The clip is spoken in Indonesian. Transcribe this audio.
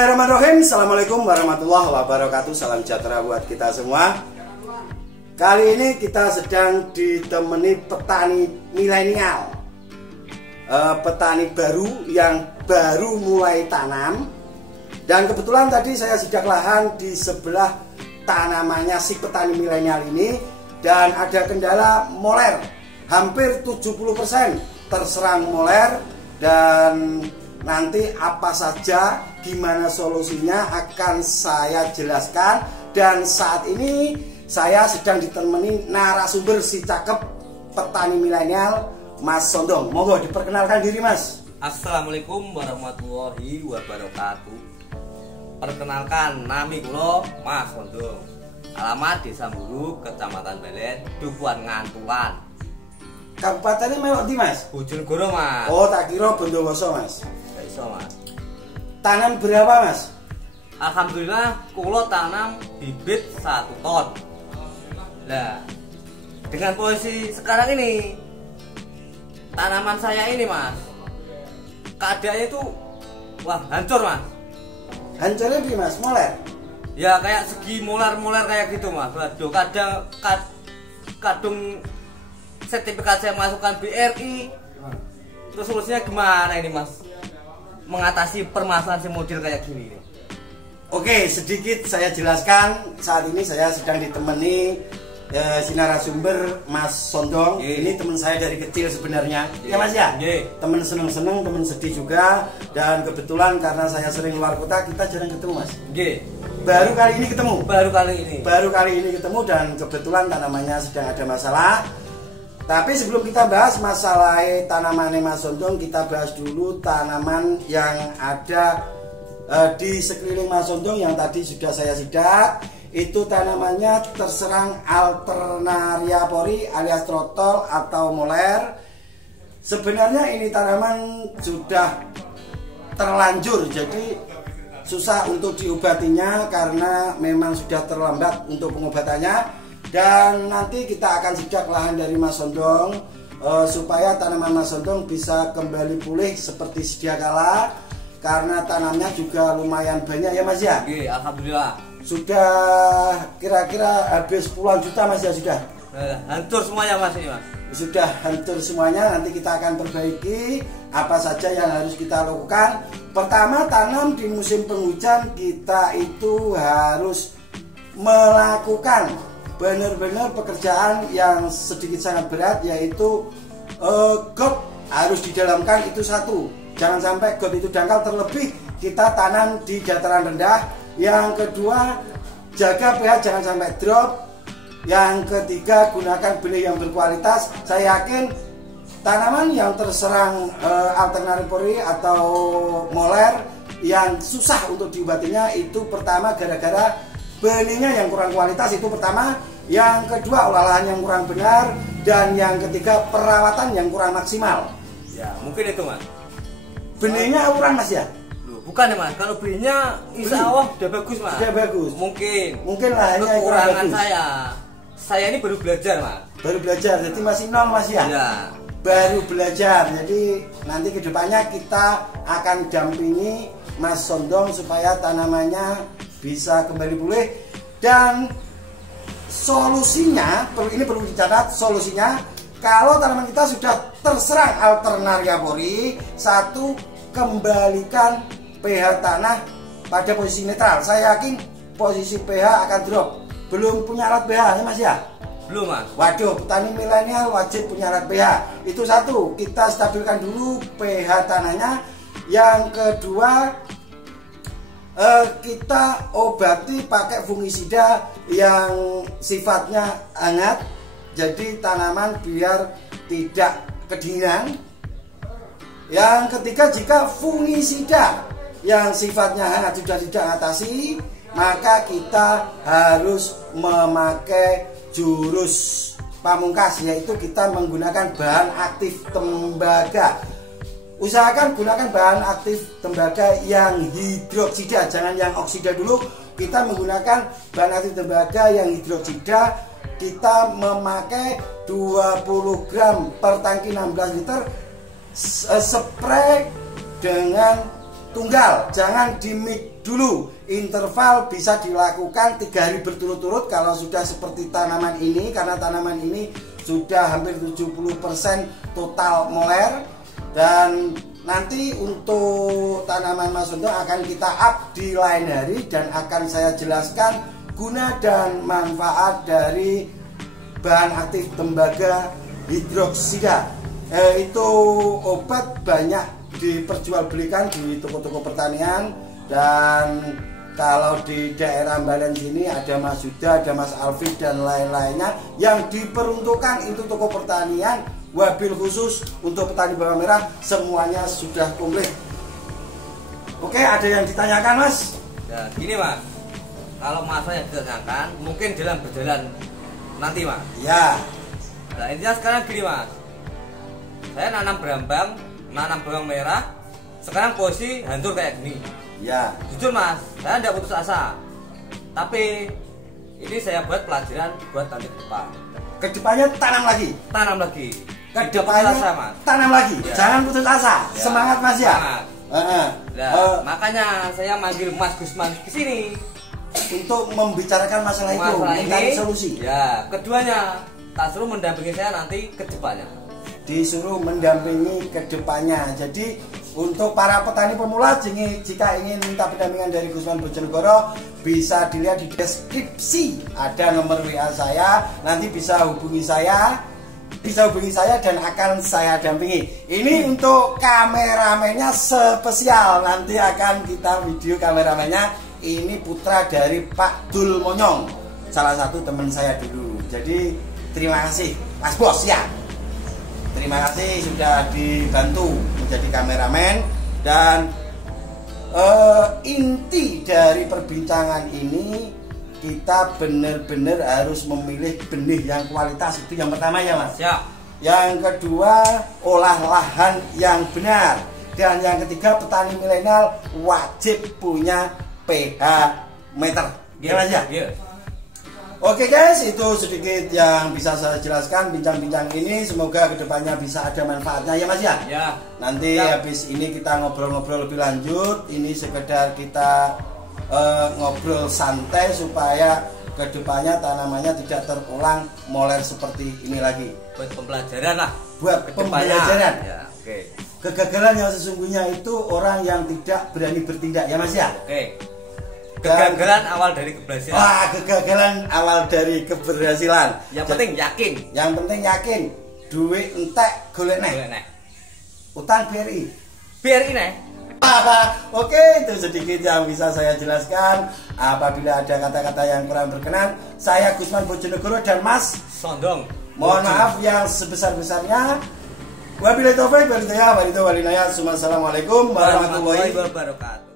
Bismillahirrahmanirrahim. Assalamualaikum warahmatullahi wabarakatuh. Salam sejahtera buat kita semua. Kali ini kita sedang ditemani petani milenial, petani baru yang baru mulai tanam. Dan kebetulan tadi saya sidak lahan di sebelah tanamannya si petani milenial ini, dan ada kendala moler. Hampir 70% terserang moler, dan nanti apa saja, gimana solusinya akan saya jelaskan. Dan saat ini saya sedang ditemani narasumber si cakep petani milenial, Mas Sondong. Monggo diperkenalkan diri, Mas. Assalamualaikum warahmatullahi wabarakatuh. Perkenalkan, nami kula Mas Sondong. Alamat Desa Mburu, Kecamatan Belen, Dukuhan Ngantulan. Kabupatennya melok di, Mas? Bojonegoro, Mas. Oh, tak kira Bondowoso, Mas. Gak iso, Mas. Tanam berapa, Mas? Alhamdulillah kula tanam bibit 1 ton. Nah, dengan posisi sekarang ini, tanaman saya ini, Mas, keadaannya itu wah hancur, Mas. Hancurnya bi, Mas? Moler? Ya kayak segi molar-molar kayak gitu, Mas. Waduh, kadung sertifikat saya masukkan BRI. Terus solusinya gimana ini, Mas, mengatasi permasalahan si model kayak gini? Oke, sedikit saya jelaskan. Saat ini saya sedang ditemani si narasumber Mas Sondong. Ini teman saya dari kecil sebenarnya. Ya, Mas ya? Teman seneng-seneng, teman sedih juga. Dan kebetulan karena saya sering luar kota, kita jarang ketemu, Mas. Baru kali ini ketemu. Baru kali ini ketemu, dan kebetulan tanamannya sedang ada masalah. Tapi sebelum kita bahas masalah tanaman Mas Sondong, kita bahas dulu tanaman yang ada di sekeliling Mas Sondong yang tadi sudah saya sidak. Itu tanamannya terserang Alternaria pori alias trotol atau moler. Sebenarnya ini tanaman sudah terlanjur, jadi susah untuk diobatinya karena memang sudah terlambat untuk pengobatannya. Dan nanti kita akan sidak lahan dari Mas Sondong supaya tanaman Mas Sondong bisa kembali pulih seperti sedia kala, karena tanamnya juga lumayan banyak ya, Mas ya. Alhamdulillah. Sudah kira-kira habis puluhan juta, Mas ya, sudah. Hancur semuanya, Mas, ini, Mas. Sudah hancur semuanya. Nanti kita akan perbaiki apa saja yang harus kita lakukan. Pertama, tanam di musim penghujan kita itu harus melakukan benar-benar pekerjaan yang sedikit sangat berat, yaitu got harus didalamkan, itu satu. Jangan sampai got itu dangkal, terlebih kita tanam di dataran rendah. Yang kedua, jaga pH jangan sampai drop. Yang ketiga, gunakan benih yang berkualitas. Saya yakin tanaman yang terserang Alternaria pori atau moler yang susah untuk diobatinya itu pertama gara-gara benihnya yang kurang kualitas, itu pertama. Yang kedua, olahan yang kurang benar. Dan yang ketiga, perawatan yang kurang maksimal. Ya, mungkin itu, Mas. Benihnya kurang, Mas ya? Bukan ya, Mas. Kalau benihnya insya Allah udah bagus, Mas. Sudah bagus. Mungkin lahannya kekurangan saya ini baru belajar, Mas. Baru belajar, jadi masih nol, Mas ya? Ya. Baru belajar. Jadi nanti kedepannya kita akan dampingi Mas Sondong supaya tanamannya bisa kembali pulih. Dan solusinya, ini perlu dicatat, solusinya kalau tanaman kita sudah terserang Alternaria pori, satu, kembalikan pH tanah pada posisi netral. Saya yakin posisi pH akan drop. Belum punya alat pH ya, Mas ya? Belum, Mas. Waduh, petani milenial wajib punya alat pH. Itu satu, kita stabilkan dulu pH tanahnya. Yang kedua, kita obati pakai fungisida yang sifatnya hangat, jadi tanaman biar tidak kedinginan. Yang ketiga, jika fungisida yang sifatnya hangat sudah tidak atasi, maka kita harus memakai jurus pamungkas, yaitu kita menggunakan bahan aktif tembaga. Usahakan gunakan bahan aktif tembaga yang hidroksida, jangan yang oksida dulu. Kita menggunakan bahan aktif tembaga yang hidroksida. Kita memakai 20 gram per tangki 16 liter, spray dengan tunggal, jangan di mix dulu. Interval bisa dilakukan 3 hari berturut-turut kalau sudah seperti tanaman ini, karena tanaman ini sudah hampir 70% total moler. Dan nanti untuk tanaman Mas Sondo akan kita up di lain hari dan akan saya jelaskan guna dan manfaat dari bahan aktif tembaga hidroksida. Itu obat banyak diperjualbelikan di toko-toko pertanian, dan kalau di daerah Balen sini ada Mas Yuda, ada Mas Alfi dan lain-lainnya yang diperuntukkan itu toko pertanian, wabil khusus untuk petani bawang merah, semuanya sudah komplit. Oke, ada yang ditanyakan Mas? Ya gini Mas, kalau masalah yang ditanyakan mungkin dalam berjalan nanti Mas. Ya. Nah intinya sekarang gini Mas, saya nanam berambang, nanam bawang merah, sekarang posisi hancur kayak gini. Ya. Jujur Mas, saya tidak putus asa. Tapi ini saya buat pelajaran buat nanti ke depan. Kedepannya tanam lagi. Tanam lagi. Kedepannya asa, Mas. Tanam lagi. Ya. Jangan putus asa. Ya. Semangat Mas ya. Makanya saya manggil Mas Gusman ke sini untuk membicarakan masalah itu, mencari solusi. Ya, keduanya tak suruh mendampingi saya nanti ke depannya. Disuruh mendampingi ke depannya. Jadi untuk para petani pemula jika ingin minta pendampingan dari Gusman Bojonegoro, bisa dilihat di deskripsi ada nomor WA saya, nanti bisa hubungi saya dan akan saya dampingi. Ini untuk kameramennya spesial, nanti akan kita video kameramennya. Ini putra dari Pak Dul Monyong, salah satu teman saya dulu. Jadi terima kasih Mas Bos ya. Terima kasih sudah dibantu menjadi kameramen. Dan inti dari perbincangan ini, kita benar-benar harus memilih benih yang kualitas. Itu yang pertama ya Mas ya. Yang kedua, olah lahan yang benar. Dan yang ketiga, petani milenial wajib punya pH meter. Gimana aja? Oke guys, itu sedikit yang bisa saya jelaskan bincang-bincang ini. Semoga kedepannya bisa ada manfaatnya ya Mas ya. Ya. Nanti habis ini kita ngobrol-ngobrol lebih lanjut. Ini sekedar kita ngobrol santai supaya kedepannya tanamannya tidak terulang moler seperti ini lagi. Buat pembelajaran lah. Buat pembelajaran. Ya, oke. Kegagalan yang sesungguhnya itu orang yang tidak berani bertindak ya Mas ya. Oke. Kegagalan awal dari keberhasilan. Wah, kegagalan awal dari keberhasilan. Yang penting yakin. Yang penting yakin. Duit entek golek neh. Utang BRI. BRI neh. Oke, itu sedikit yang bisa saya jelaskan. Apabila ada kata-kata yang kurang berkenan, saya Gusman Bojonegoro dan Mas Sondong. Mohon maaf yang sebesar-besarnya. Wabillahi taufiq wal hidayah. Assalamualaikum warahmatullahi wabarakatuh.